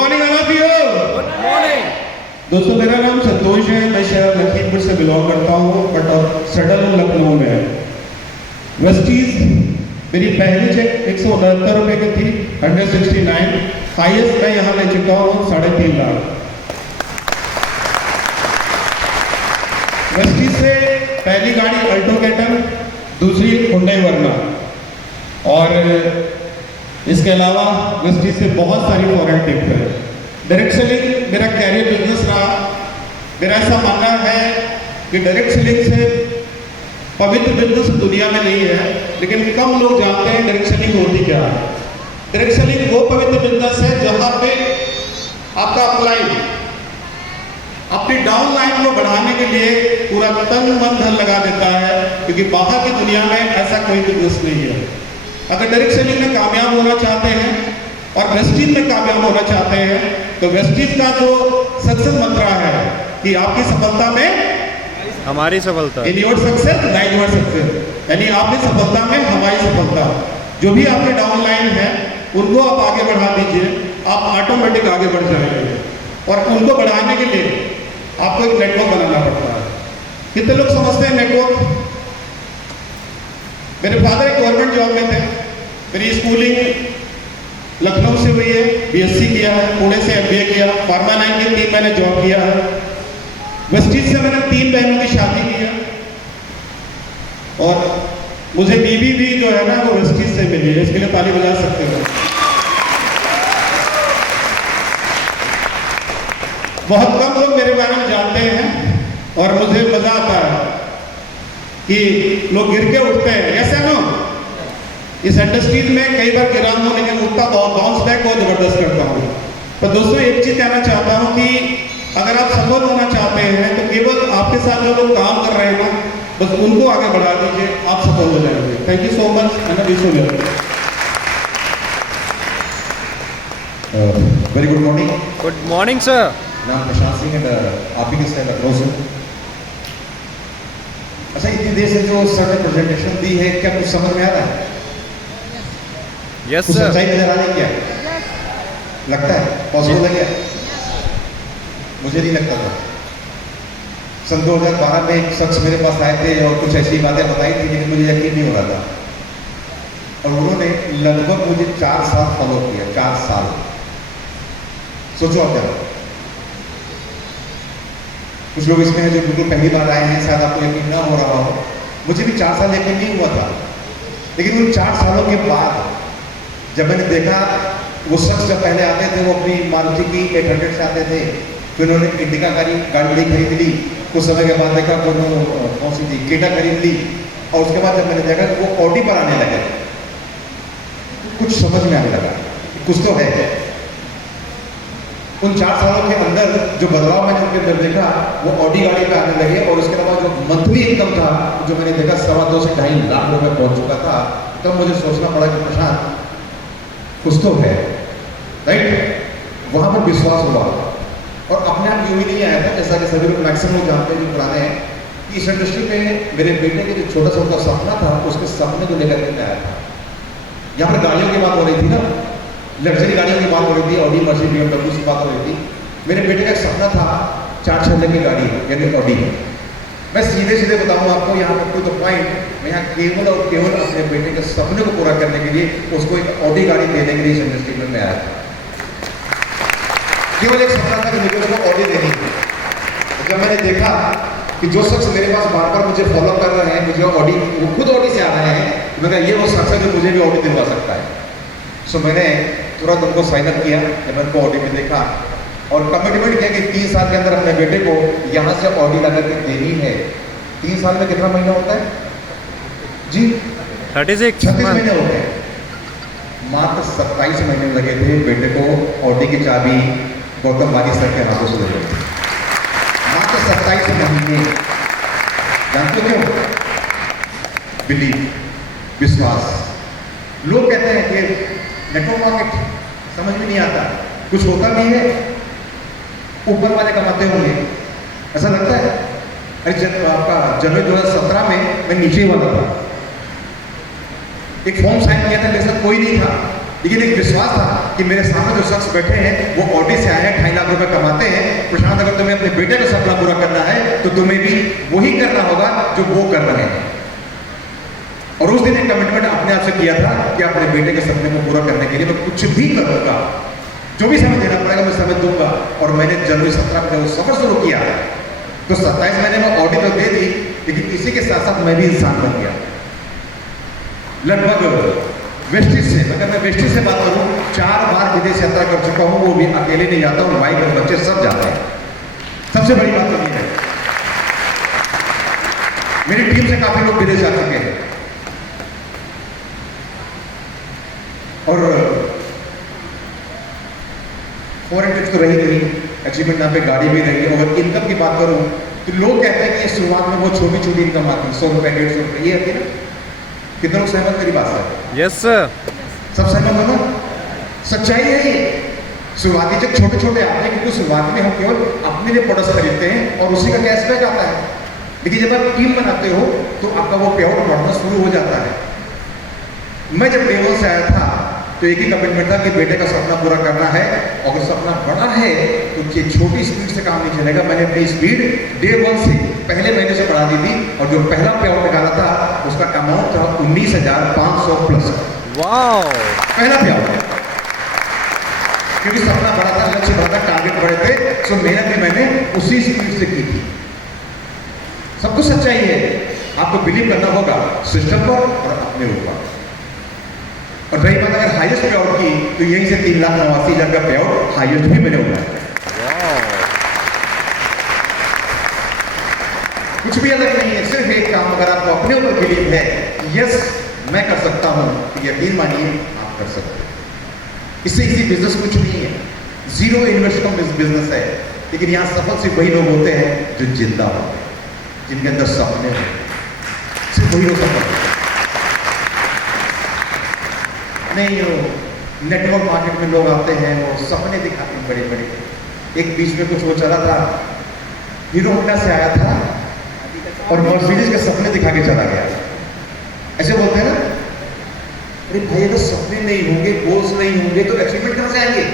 Morning all of you. Good morning. दोस्तों मेरा नाम संतोष है, मैं शहर लखीमपुर से बिलोंग करता हूँ बट सेटल हूँ लखनऊ में। वेस्टीज मेरी पहली चेक 169 रुपये की थी, 169। हाईएस्ट मैं यहाँ ले चुका हूँ 3.5 लाख। वेस्टीज से पहली गाड़ी अल्टो कैटन, दूसरी हुंडई वर्ना, और इसके अलावा वेस्टीज से बहुत सारी फॉरेन टिप है। डायरेक्ट सेलिंग मेरा कैरियर बिजनेस रहा। मेरा ऐसा मानना है कि डायरेक्ट सेलिंग से पवित्र बिजनेस दुनिया में नहीं है, लेकिन कम लोग जानते हैं डायरेक्ट सेलिंग होती क्या है। डायरेक्ट सेलिंग वो पवित्र बिजनेस है जहां पे आपका अपलाइन अपनी डाउन लाइन को बढ़ाने के लिए पूरा तन मन धन लगा देता है, क्योंकि बाहर की दुनिया में ऐसा कोई बिजनेस नहीं है। अगर डायरेक्ट सेलिंग में कामयाब होना चाहते हैं और वेस्टीज में कामयाब होना चाहते हैं तो वेस्टीज का जो सक्सेस मंत्र है कि आपकी सफलता में हमारी सफलता, in your success nine your success, यानी आपकी सफलता में हमारी सफलता। जो भी आपके डाउन लाइन है उनको आप आगे बढ़ा दीजिए, आप ऑटोमेटिक आगे बढ़ जाएंगे। और उनको बढ़ाने के लिए आपको एक नेटवर्क बनाना पड़ता है। कितने लोग समझते हैं नेटवर्क? मेरे फादर एक गवर्नमेंट जॉब में थे। मेरी स्कूलिंग लखनऊ से हुई है, बीएससी किया है, पुणे से एमबीए किया, फार्मा लाइन के 3 महीने जॉब किया है। वेस्टीज से मैंने 3 बहनों की शादी की है और मुझे बीवी भी जो है ना वो वेस्टीज से मिली है। इसके लिए ताली बजा सकते हो। बहुत कम लोग मेरे बारे में जानते हैं और मुझे मजा आता है कि लोग गिर के उठते हैं। ऐसे ना इस इंडस्ट्रीज में कई बार गिरा हूं, लेकिन उठता बाउंस बैक बहुत जबरदस्त करता हूं। पर दोस्तों एक चीज कहना चाहता हूं कि अगर आप सफल होना चाहते हैं तो केवल आपके साथ जो लोग काम कर रहे हैं ना, बस उनको आगे बढ़ा दीजिए, आप सफल हो जाएंगे। Thank you so much and wish you well. Very good morning. Good morning sir. नाम प्रशांत सिंह एंड आप ही के लखनऊ से। अच्छा, इतनी देर से जो सर ने प्रेजेंटेशन दी है, क्या कुछ समझ में आ रहा है? यस कुछ सर। सच्चाई नजर आ रही है क्या? लगता है पॉसिबल है क्या? मुझे नहीं लगता था। सन 2012 में एक शख्स मेरे पास आए थे और कुछ ऐसी बातें बताई थी, लेकिन मुझे यकीन नहीं हो रहा था। और उन्होंने लगभग मुझे 4 साल फॉलो किया। 4 साल। सोचो आप जरा। कुछ लोग इसमें हैं जो बिल्कुल पहली बार आए हैं, शायद आपको यकीन ना हो रहा हो। मुझे भी 4 साल यकीन नहीं हुआ था, लेकिन उन 4 सालों के बाद जब मैंने देखा, वो शख्स जब पहले आते थे वो अपनी मारुति की 800 से आते थे, फिर उन्होंने इंडिका गाड़ी खरीद ली। कुछ समय के बाद देखा कौन सी थी, केटा खरीद ली। और उसके बाद जब मैंने देखा कि वो ऑडी पर आने लगे, कुछ समझ में आने लगा कुछ तो है। उन 4 सालों के अंदर जो बदलाव मैंने उनके अंदर देखा, वो ऑडी गाड़ी पे आने लगे। और उसके अलावा जो मंथली इनकम था, जो मैंने देखा 2.25 से 2.5 लाख रुपए पहुंच चुका था, तब मुझे सोचना पड़ा कि प्रशांत कुछ तो है, राइट? वहां पर विश्वास हुआ और अपने आप यूं ही नहीं आया था, जैसा कि सभी लोग मैक्सिमम लोग जानते हैं जो पुराने हैं, कि इस इंडस्ट्री में मेरे बेटे के जो छोटा सा उनका सपना था, उसके सपने को लेकर के आया था। यहाँ पर गाड़ियों की बात हो रही थी ना, लग्जरी गाड़ियों की बात हो रही थी, ऑडी, मर्सिडीज, BMW की बात हो रही थी। मेरे बेटे का एक सपना था 4 छल्ले की गाड़ी, यानी ऑडी। मैं सीधे सीधे बताऊँ आपको, यहाँ पर कोई तो पॉइंट, मैं यहाँ केवल और केवल अपने बेटे के सपने को पूरा करने के लिए उसको एक ऑडी गाड़ी देने के लिए इस इंडस्ट्री में मैं आया था। केवल एक सपना था कि मुझे उसको ऑडी देनी थी। जब मैंने देखा कि जो शख्स मेरे पास बार बार मुझे फॉलो कर रहे हैं, मुझे ऑडी, वो खुद ऑडी से आ रहे हैं, तो मैं ये वो शख्स है जो मुझे भी ऑडी दिलवा सकता है। सो मैंने तुरंत उनको साइन अप किया जब मैंने उनको ऑडी में देखा और कमिटमेंट किया कि 3 साल के अंदर अपने बेटे को यहाँ से ऑडी ला करके देनी है। 3 साल में कितना महीना होता है जी? 36 महीने होते हैं। मात्र 27 महीने लगे थे बेटे को ऑडी की चाबी गौतम बारी सर के हाथों से देने। मात्र 27 महीने। जानते हो क्यों? बिलीव, विश्वास। लोग कहते हैं कि नेटवर्क मार्केट समझ में नहीं आता, कुछ होता भी है, ऊपर वाले कमाते होंगे, ऐसा लगता है। अरे जब आपका जनवरी 2017 में मैं नीचे वाला था, एक फॉर्म साइन किया था, मेरे साथ कोई नहीं था, लेकिन एक विश्वास था कि मेरे सामने जो शख्स बैठे हैं वो ऑडी से आए हैं, 2.5 लाख रुपए कमाते हैं। प्रशांत, अगर तुम्हें अपने बेटे का सपना पूरा करना है तो तुम्हें भी वही करना होगा जो वो कर रहे हैं। और उस दिन एक कमिटमेंट अपने आप से किया था कि अपने बेटे के सपने को पूरा करने के लिए मैं कुछ भी करूंगा, जो भी समय देना पड़ेगा मैं समय दूंगा। और मैंने जनवरी 17 में जब वो सफर शुरू किया तो 27 महीने में ऑडी तो दे दी, लेकिन इसी के साथ साथ मैं भी इंसान बन गया। लगभग वेस्टिज से, अगर मैं वेस्टिज से बात करूं, 4 बार विदेश यात्रा कर चुका हूं, वो भी अकेले नहीं जाता हूं, वाइफ और बच्चे सब जाते हैं। सबसे बड़ी बात तो ये है, मेरी टीम से काफी लोग विदेश जा चुके हैं। और फॉरेन ट्रिप तो रही नहीं, अचीवमेंट यहाँ पे गाड़ी भी रही है। और इनकम की बात करूं तो लोग कहते हैं कि ये शुरुआत में वो छोटी छोटी इनकम आती है, 100 रुपए 150 रुपए, ये आती है ना। कितने लोग सहमत मेरी बात से? Yes sir. सब सहमत हो ना? सच्चाई है ये। शुरुआती जब छोटे छोटे आते हैं, क्योंकि शुरुआत में हम केवल अपने लिए प्रोडक्ट्स खरीदते हैं और उसी का कैशबैक आता है। लेकिन जब आप टीम बनाते हो तो आपका वो पे आउट बढ़ना शुरू हो जाता है। मैं जब डे 1 से आया था तो एक ही कमिटमेंट था कि बेटे का सपना पूरा करना है। अगर सपना बड़ा है तो ये छोटी स्पीड से काम नहीं चलेगा। मैंने अपनी स्पीड डे 1 से पहले महीने से बढ़ा दी थी और जो पहला पे आउट निकाला था उसका अमाउंट था 19,500 प्लस। वाओ, पहला पे आउट, क्योंकि सपना बड़ा था, लक्ष्य बड़ा था, टारगेट बड़े थे, सो मेहनत भी मैंने उसी स्पीड से की थी। सब कुछ सच्चाई है, आपको बिलीव करना होगा सिस्टम पर और अपने ऊपर। और रही बात अगर हाईएस्ट पे आउट की तो यहीं से 3,89,000 का पे आउट हाईएस्ट भी मैंने उठाया। कुछ भी अलग नहीं है, सिर्फ एक काम, अगर आपको अपने ऊपर बिलीव है, यस मैं कर सकता हूं, तो यकीन मानिए आप कर सकते हैं। इससे इसी बिजनेस कुछ नहीं है, जीरो इन्वेस्ट का बिजनेस है। लेकिन यहां सफल सिर्फ वही लोग होते हैं जो जिंदा होते हैं, जिनके अंदर सपने हैं, सिर्फ वही लोग सफल होते हैं। नहीं, नेटवर्क मार्केट में लोग आते हैं और सपने दिखाते हैं बड़े बड़े। एक बीच में कुछ वो चला था, हीरो होंडा से आया था और मर्सिडीज के सपने दिखा के चला गया। ऐसे बोलते हैं ना, अरे भाई अगर सपने नहीं होंगे, गोल्स नहीं होंगे तो अचीवमेंट कहां से आएंगे?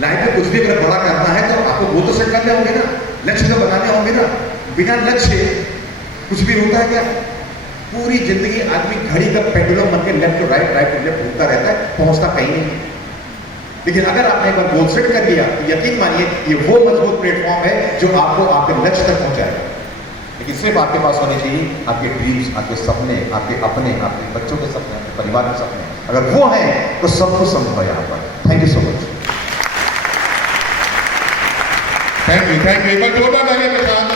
लाइफ में कुछ भी अगर बड़ा करना है तो आपको गोल तो सेट करने होंगे ना, लक्ष्य तो बनाने होंगे ना। बिना लक्ष्य कुछ भी होता है क्या? पूरी जिंदगी आदमी घड़ी का पेंडुलम बन के left to right, right to left घूमता रहता है, पहुंचता कहीं नहीं। लेकिन अगर आपने एक बार गोल सेट कर लिया तो यकीन मानिए ये वो मजबूत प्लेटफॉर्म है जो आपको आपके लक्ष्य तक पहुंचाएगा। लेकिन सिर्फ आपके पास होने चाहिए आपके ड्रीम्स, आपके सपने, आपके अपने, आपके बच्चों के सपने, आपके परिवार के सपने। अगर वो हैं तो सब कुछ संभव है यहाँ पर। Thank you so much. Thank you. एक बार जोरदार तालियां प्रशांत।